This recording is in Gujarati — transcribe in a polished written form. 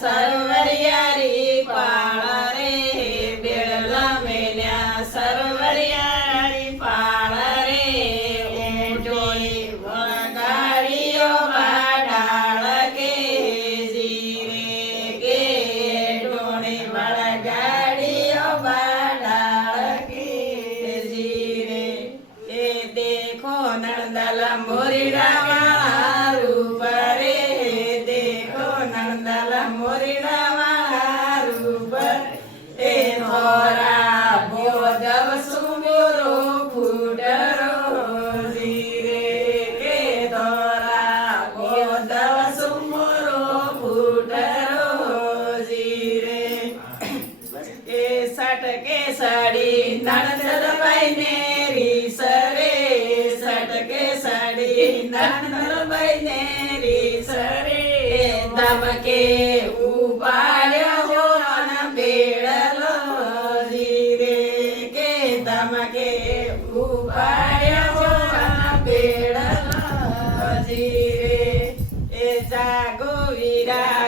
સરવરિયારી પાળ રે બેડલા મેલ્યા સરવરિયારી પાળ રે ઊંટોની વળગાડીઓ બાડાળ કે જીરે કે ઢોણી વળગાડીઓ બાડાળ કે જીરે એ દેખો નણદલા મોરીડા વાળા રૂપ રે દેખો નણદલા મોરીડા વાળા રૂપ એ ધોરા બોધવ સુમોરો ફૂટરો જીરે કે ધોરા બોધવ સુમોરો ફૂટરો જીરે એ સટકે સાડી નણદલભાઈ ને રીસરે સટકે સાડી નણદલભાઈ ને રીસરે ધમકે ઉપાડ્યો હોન બેડલો જીરે કે ધમકે ઉપાડ્યો હોન બેડલો જીરે એ જાગો વીરા